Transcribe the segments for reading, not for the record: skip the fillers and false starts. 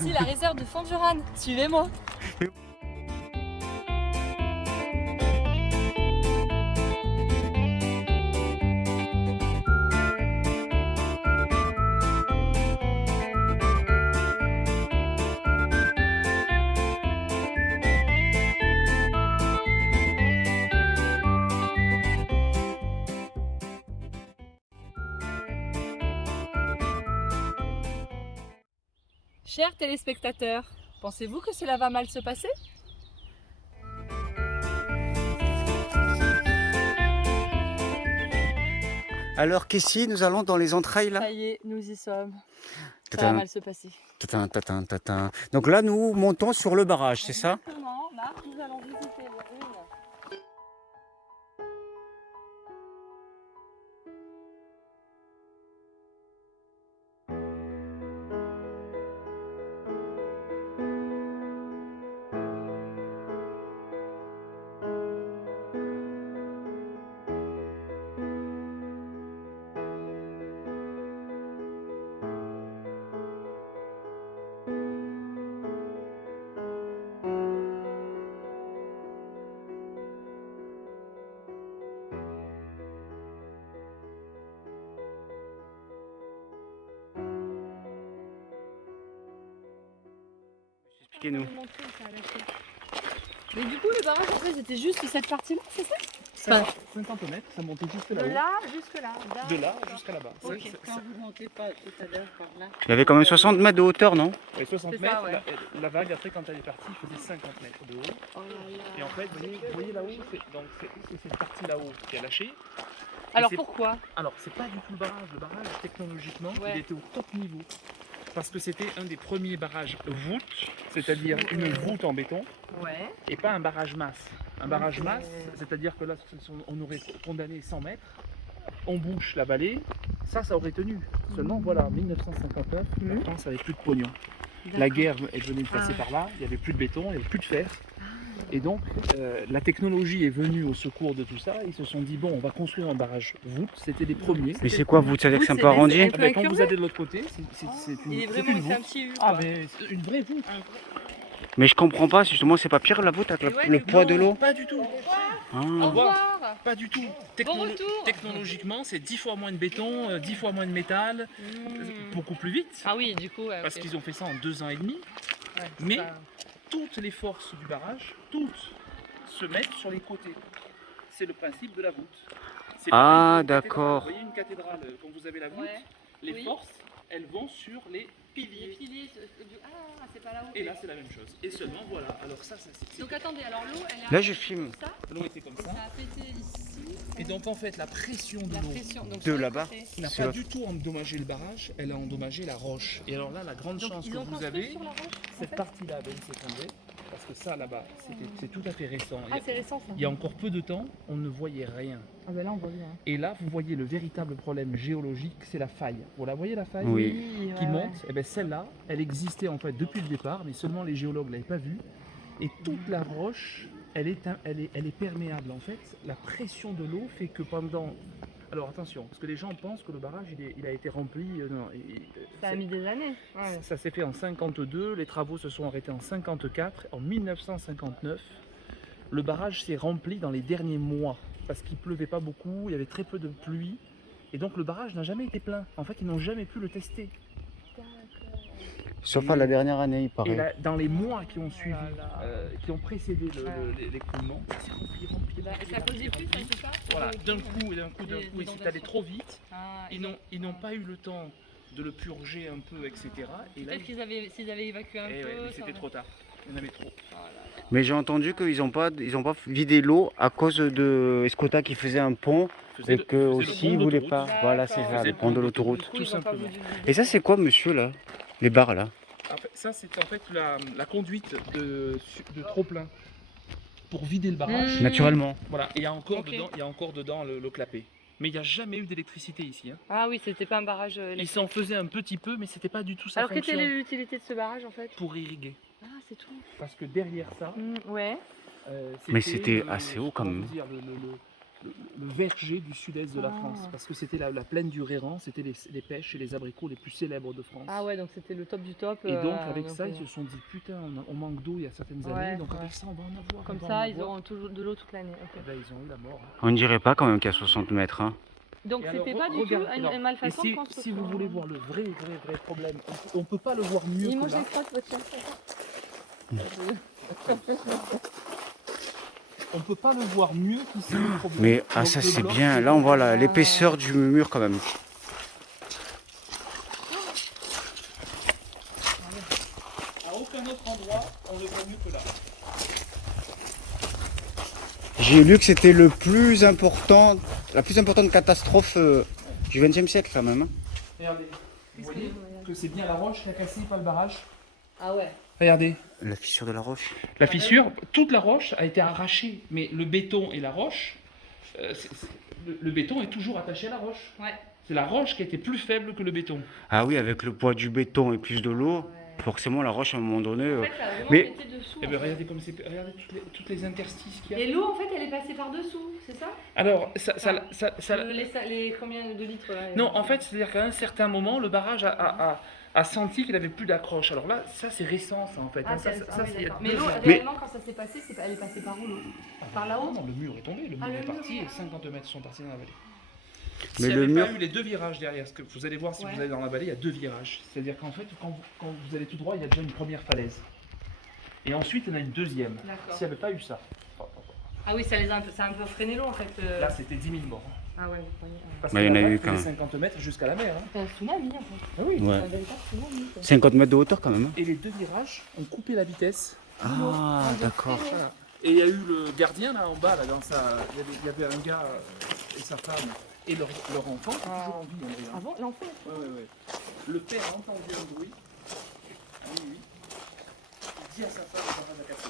Ici la réserve de Fondurane, suivez-moi. Chers téléspectateurs, pensez-vous que cela va mal se passer? Alors qu'ici, nous allons dans les entrailles là. Ça y est, nous y sommes. Ça va Tatin, mal se passer. tatin, tatin, tatin. Donc là, nous montons sur le barrage, c'est ça? Exactement, là, nous allons visiter les ruines. Expliquez-nous. Mais du coup, le barrage, en fait, c'était juste cette partie-là, c'est ça? 50 mètres, ça montait jusque De là-haut. là jusque là. De là jusqu'à là-bas. Ok. Ça- ça- vous montez pas tout à l'heure par là. Il y avait quand même 60 mètres de hauteur, non? Et 60 C'est ça, mètres, ouais. la vague après quand elle est partie faisait 50 mètres de haut. Oh là là. Et en fait, vous voyez là-haut, c'est cette partie là-haut qui a lâché. Alors c'est- pourquoi? Alors c'est pas du tout le barrage. Le barrage technologiquement, Ouais. il était au top niveau. Parce que c'était un des premiers barrages voûte, c'est-à-dire une voûte en béton, Ouais. et pas un barrage masse. Un barrage Ok. masse, c'est-à-dire que là, on aurait condamné 100 mètres, on bouche la vallée, ça aurait tenu. Seulement, voilà, en 1959, la France avait plus de pognon. La guerre venait de passer par là, il n'y avait plus de béton, il n'y avait plus de fer. Et donc, la technologie est venue au secours de tout ça. Ils se sont dit, bon, on va construire un barrage voûte. C'était les premiers. Mais c'est quoi, vous savez que c'est un peu Vous, c'est arrondi? des- Ah ben, quand incurvé. vous allez de l'autre côté, c'est une, Il est c'est vraiment une il fait un voûte. petit U. Ah, quoi. mais c'est une vraie voûte. Mais je comprends pas, justement, c'est pas pire la voûte avec Ouais, le mais poids de l'eau? Pas du tout. Au Ah. revoir. Pas du tout. Bon retour. Technologiquement, c'est 10 fois moins de béton, 10 fois moins de métal, beaucoup plus vite. Ah oui, du coup, ouais, Parce ok. qu'ils ont fait ça en 2 ans et demi. Ouais, c'est mais- pas- Toutes les forces du barrage, toutes, se mettent sur les côtés. C'est le principe de la voûte. C'est Ah, pareil pour une cathédrale. d'accord. Vous voyez une cathédrale, quand vous avez la voûte, Ouais. les Oui. forces, elles vont sur les Les piliers. piliers. Ah, c'est pas là-haut. Et là, c'est la même chose. Et seulement, voilà. Alors ça, c'est... Donc attendez, alors l'eau, elle a. Là, je filme. Ça, L'eau était comme ça ça. a pété ici. Et donc, en fait, la pression de La l'eau pression. Donc, De sur le là-bas. côté. n'a C'est pas vrai. du tout endommagé le barrage, elle a endommagé la roche. Et alors là, la grande Donc chance ils que ont vous construit avez, sur la roche, en cette fait. partie-là avait s'effondrer, parce que ça, là-bas, c'est tout à fait récent. Ah, c'est récent ça. Il y a encore peu de temps, on ne voyait rien. Ah, ben là, on voit bien. Et là, vous voyez le véritable problème géologique, c'est la faille. Vous la voyez la faille Oui. qui monte? Et bien celle-là, elle existait en fait depuis le départ, mais seulement les géologues ne l'avaient pas vue. Et toute la roche, elle est perméable en fait. La pression de l'eau fait que pendant... Alors attention, parce que les gens pensent que le barrage il a été rempli. Non, Ça a mis des années. Ouais. ça s'est fait en 52, les travaux se sont arrêtés en 54. En 1959, le barrage s'est rempli dans les derniers mois parce qu'il pleuvait pas beaucoup, il y avait très peu de pluie. Et donc le barrage n'a jamais été plein. En fait, ils n'ont jamais pu le tester. Sauf à la dernière année, il Et paraît. là, dans les mois qui ont suivi, là là. qui ont précédé l'écroulement, c'est rempli. Bah, ça causait plus, hein, c'est ça? Voilà, d'un Ouais. coup, Des il s'est allé trop vite. Ah, et Ils donc, n'ont pas eu le temps de le purger un peu, etc. Et là, peut-être s'ils avaient évacué un eh peu. ouais, mais ça c'était aurait- trop tard. Il y en avait trop. Oh là là. Mais j'ai entendu qu'ils n'ont pas vidé l'eau à cause de Escota qui faisait un pont Faisait et le- que faisait le aussi pont ils voulaient d'autoroute. pas. Voilà, c'est ça, D'accord. le pont de l'autoroute. Du coup, Tout ils ont pas simplement. voulu le Et ça, c'est quoi, monsieur, là? Les barres, là? En fait, ça, c'est en fait la conduite de trop-plein pour vider le barrage. Mmh. Naturellement. Voilà, et Ok. il y a encore dedans le clapet. Mais il n'y a jamais eu d'électricité ici. Hein. Ah oui, c'était pas un barrage Il électrique. s'en faisait un petit peu, mais c'était pas du tout sa Alors, quelle fonction était l'utilité de ce barrage en fait? pour irriguer. Ah, c'est tout. Parce que derrière ça, Ouais. Mais c'était assez haut, quand comment même. dire, le verger du sud-est de la France, parce que c'était la plaine du Réran, c'était les pêches et les abricots les plus célèbres de France. Ah ouais, donc c'était le top du top. Et donc avec ça, ils se sont dit putain, on manque d'eau il y a certaines années, donc avec ça, on va en avoir. Comme on va ça, en ils avoir. auront toujours de l'eau toute l'année. Ok. Et ben, ils ont eu la mort. On ne dirait pas quand même qu'il y a 60 mètres. Hein. Donc Et c'était alors, pas du regarde, tout alors, une malfaçon et de construction. si vous voulez voir le vrai problème, on ne peut pas le voir mieux Il que mange là. les crottes, votre chien. On peut pas le voir mieux qu'ici le problème. Mais ah, Donc, ça le c'est bloc, bien. Là on voit l'épaisseur du mur quand même. à aucun autre endroit, on le voit mieux que là. J'ai lu que c'était la plus importante catastrophe du XXe siècle quand même. Hein. Regardez, vous voyez que c'est bien la roche qui a cassé, pas le barrage. Ah ouais. Regardez. La fissure de la roche. La fissure, toute la roche a été arrachée, mais le béton et la roche, le béton est toujours attaché à la roche. Ouais. C'est la roche qui a été plus faible que le béton. Ah oui, avec le poids du béton et plus de l'eau, forcément la roche à un moment donné. En fait, ça a vraiment mais- été dessous. Et en bien fait. regardez comme c'est, regardez toutes les interstices qu'il y a. Et l'eau, en fait, elle est passée par dessous, c'est ça Alors, Les combien de litres là non, en fait, c'est-à-dire qu'à un certain moment, le barrage a senti qu'il n'avait plus d'accroche. Alors là, ça c'est récent, ça en fait. Ah, hein. Ça, oui, c'est il y a d'accord. Mais 2 l'eau, ans. réellement, quand ça s'est passé, elle est passée par où l'eau Par là-haut Non, le mur est tombé, le mur Ah, le est mur, parti ouais. et 50 mètres sont partis dans la vallée. Mais S'il n'y le avait mur- pas eu les 2 virages derrière, ce que vous allez voir si Ouais. vous allez dans la vallée, il y a 2 virages. C'est-à-dire qu'en fait, quand vous allez tout droit, il y a déjà une première falaise. Et ensuite, il y en a une deuxième. D'accord. S'il n'y avait pas eu ça, Ah oui, ça a un peu freiné l'eau en fait. là c'était 10 000 morts. Ah ouais, vous croyez. Parce Mais que il y en a là-bas, eu c'était quand même. 50 mètres jusqu'à la mer. Hein. C'est un tsunami en fait. Ah oui. C'est Ouais. un véritable tsunami. Quoi. 50 mètres de hauteur quand même. Hein. Et les 2 virages ont coupé la vitesse. Ah, d'accord. Voilà. Et il y a eu le gardien là en bas, là, il y avait un gars et sa femme et leur enfant qui est toujours en vie. André, hein. Ah bon, l'enfant Ouais. Le père a entendu un bruit. Oui. Il dit à sa femme le barrage a cassé.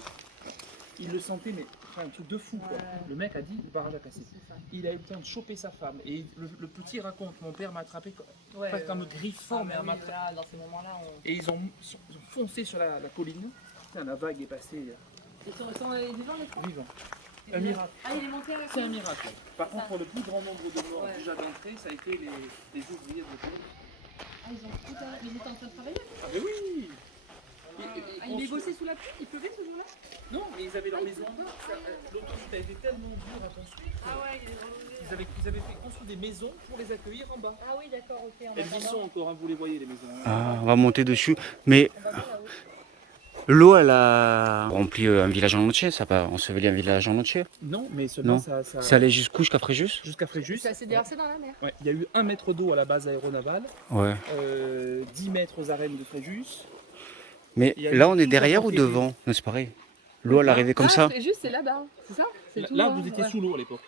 Il le sentait, mais enfin, un truc de fou quoi. Ouais. Le mec a dit le barrage a cassé. C'est ça. Il a eu le temps de choper sa femme. Et le petit raconte, mon père m'a attrapé Ouais, presque en me griffant, mais ah, en bah oui, m'attrapant. là, dans ces moments-là, Et ils ont foncé sur la colline. Putain, la vague est passée Ils sont vivants les trois vivant. Un miracle. Ah, il est monté à la C'est un miracle. Par Ça. contre, pour le plus grand nombre de morts Ouais. déjà d'entrée, ça a été les ouvriers de l'hôtel. Ah, ils ont tout à... Ils étaient en train de travailler Ah mais oui Ils bossaient sous la pluie Il pleuvait ce jour-là Non, mais ils avaient leur maison en bas. L'autoroute a été tellement dure à construire. Ah ouais, il est relevé. Ils avaient fait construire des maisons pour les accueillir en bas. Ah oui, d'accord, ok. Elles y sont encore, hein, vous les voyez les maisons. hein. Ah, on va monter dessus. Mais On va voir là-haut. l'eau, elle a rempli un village en entier. Ça n'a pas enseveli un village en entier. Non, mais seulement Non. ça Ça allait jusqu'où, jusqu'à Fréjus? jusqu'à Fréjus. Ça s'est déversé dans la mer. Ouais, il y a eu 1 mètre d'eau à la base aéronavale, Ouais. 10 mètres aux arènes de Fréjus. Mais Il y a là, eu on est tout derrière à ou côté. devant? Non, c'est pareil. L'eau, elle arrivait comme ça. C'est juste, c'est là-bas, c'est ça C'est tout, Là, hein, vous étiez ouais. sous l'eau à l'époque.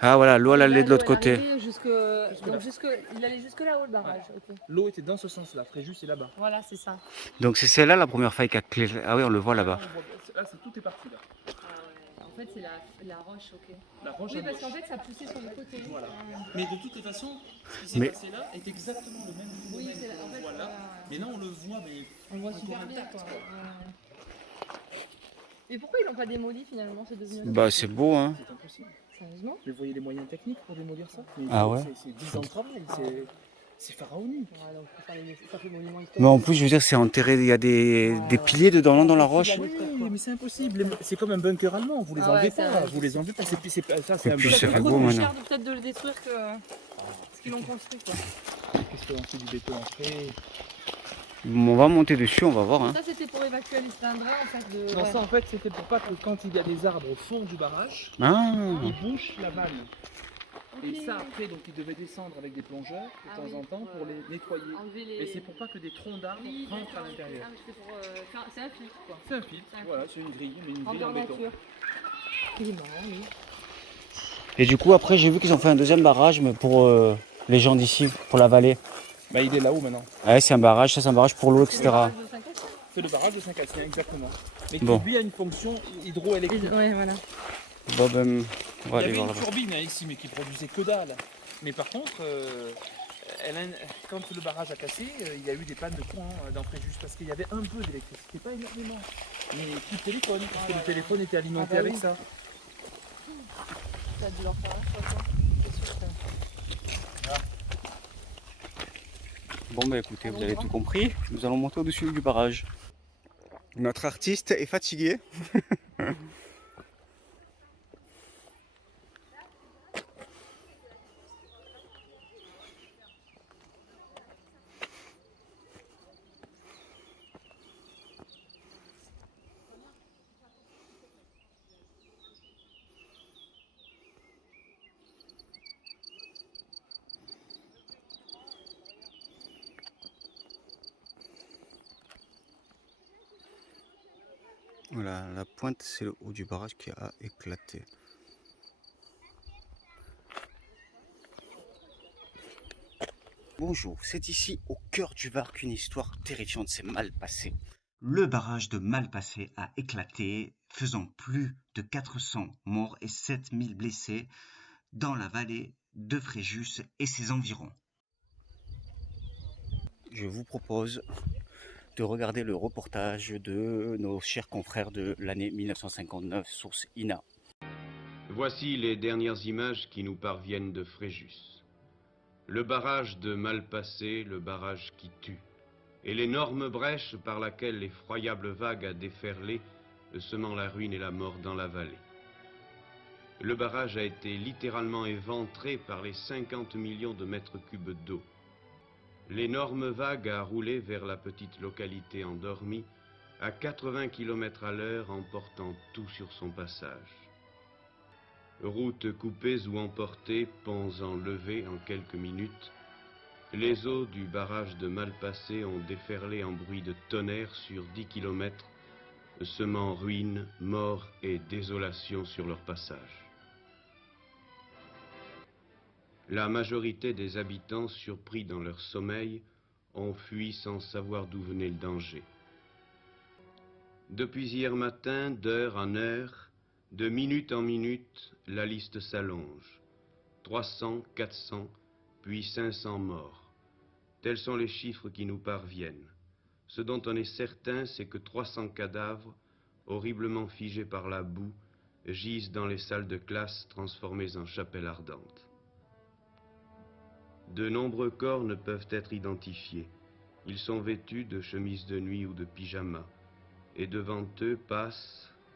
Ah voilà, l'eau, elle allait de l'autre L'eau, côté. elle arrivait il allait jusque là-haut le barrage. ok. L'eau était dans ce sens-là, Fréjus est là-bas. Voilà, c'est ça. Donc c'est celle-là la première faille qui a clé. Ah oui, on le voit là-bas. Là, tout est parti là. En fait, c'est la roche, ok. La roche Oui, à parce gauche. qu'en fait, ça poussait sur le côté. Voilà. Ah. Mais de toute façon, ce qui s'est Mais- passé là est exactement le même Oui, phénomène c'est que en l'on fait, voit là. voilà. Mais là, on le voit, mais On le voit encore super bien, intact, quoi. quoi. Ouais. Mais pourquoi ils l'ont pas démoli finalement C'est devenu. Bah c'est beau, hein. c'est impossible. Sérieusement Mais vous voyez les moyens techniques pour démolir ça. Mais Ah c'est- ouais. C'est 10 ans de travail, c'est pharaonique. Ouais, donc faut faire ça fait monument historique. Mais en plus, je veux dire, c'est enterré. Il y a des piliers dedans, non, dans la roche. Oui, mais c'est impossible. C'est comme un bunker allemand. Vous les Ah ouais, enlevez c'est pas. vrai. Vous les enlevez pas. Ça, c'est Et un puis, bunker. ça fait Ça beau coûte plus maintenant. cher peut-être de le détruire que ce qu'ils l'ont construit. Quoi. Qu'est-ce qu'on fait du béton après? Bon, on va monter dessus, on va voir. Hein. Ça c'était pour évacuer les cylindres en fait de. Non, ouais. ça en fait, c'était pour pas que quand il y a des arbres au fond du barrage, Ah, ils bouchent la vanne. Et Ok. ça, après, donc ils devaient descendre avec des plongeurs de Ah temps oui, en temps pour les nettoyer. Enlever les. Et c'est pour pas que des troncs d'arbres Oui, rentrent à d'accord. l'intérieur. Ah, mais c'est pour faire. C'est un filtre quoi. C'est un filtre, C'est un voilà, c'est une grille, mais une grille En en béton. nature. Il est marrant lui. et du coup, après, j'ai vu qu'ils ont fait un deuxième barrage, mais pour les gens d'ici, pour la vallée. Bah, il est là-haut maintenant. Ouais, c'est un barrage, ça c'est un barrage pour l'eau, etc. C'est le barrage de Saint-Cassien, exactement. Mais Bon. qui lui a une fonction hydroélectrique. Ouais, voilà. Bon, ben, on va Il y aller avait voir une là-bas. turbine hein, ici, mais qui produisait que dalle. Mais par contre, quand le barrage a cassé, il y a eu des pannes de courant dans Fréjus parce qu'il y avait un peu d'électricité, pas énormément. Mais tout le téléphone, parce que le téléphone était alimenté Ah bah avec oui. ça. Ça a dû leur faire un choc, hein. C'est sûr que... Bon bah écoutez, vous avez tout compris, nous allons monter au-dessus du barrage. Notre artiste est fatigué. Voilà, la pointe, c'est le haut du barrage qui a éclaté. Bonjour, c'est ici au cœur du Var qu'une histoire terrifiante s'est mal passée. Le barrage de Malpasset a éclaté, faisant plus de 400 morts et 7000 blessés dans la vallée de Fréjus et ses environs. Je vous propose de regarder le reportage de nos chers confrères de l'année 1959, source INA. Voici les dernières images qui nous parviennent de Fréjus. Le barrage de Malpasset, le barrage qui tue, et l'énorme brèche par laquelle l'effroyable vague a déferlé, semant la ruine et la mort dans la vallée. Le barrage a été littéralement éventré par les 50 millions de mètres cubes d'eau. L'énorme vague a roulé vers la petite localité endormie à 80 km/h, emportant tout sur son passage. Routes coupées ou emportées, ponts enlevés en quelques minutes, les eaux du barrage de Malpasset ont déferlé en bruit de tonnerre sur 10 km, semant ruines, morts et désolation sur leur passage. La majorité des habitants, surpris dans leur sommeil, ont fui sans savoir d'où venait le danger. Depuis hier matin, d'heure en heure, de minute en minute, la liste s'allonge. 300, 400, puis 500 morts. Tels sont les chiffres qui nous parviennent. Ce dont on est certain, c'est que 300 cadavres, horriblement figés par la boue, gisent dans les salles de classe transformées en chapelles ardentes. De nombreux corps ne peuvent être identifiés. Ils sont vêtus de chemises de nuit ou de pyjamas. Et devant eux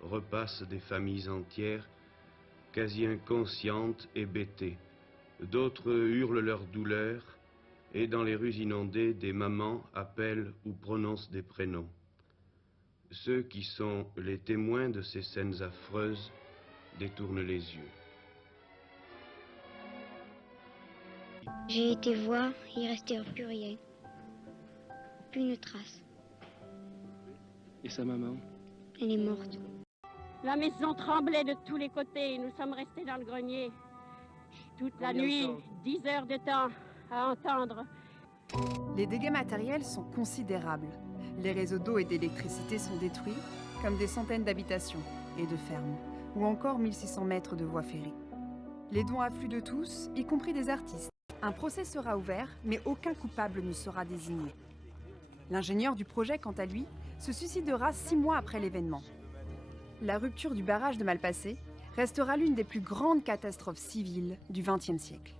repassent des familles entières, quasi inconscientes, hébétées. D'autres hurlent leur douleur, et dans les rues inondées, des mamans appellent ou prononcent des prénoms. Ceux qui sont les témoins de ces scènes affreuses détournent les yeux. J'ai été voir, il restait plus rien. Plus une trace. Et sa maman? Elle est morte. La maison tremblait de tous les côtés. Nous sommes restés dans le grenier toute la nuit, 10 heures de temps à entendre. Les dégâts matériels sont considérables. Les réseaux d'eau et d'électricité sont détruits, comme des centaines d'habitations et de fermes, ou encore 1600 mètres de voies ferrées. Les dons affluent de tous, y compris des artistes. Un procès sera ouvert, mais aucun coupable ne sera désigné. L'ingénieur du projet, quant à lui, se suicidera 6 mois après l'événement. La rupture du barrage de Malpasset restera l'une des plus grandes catastrophes civiles du XXe siècle.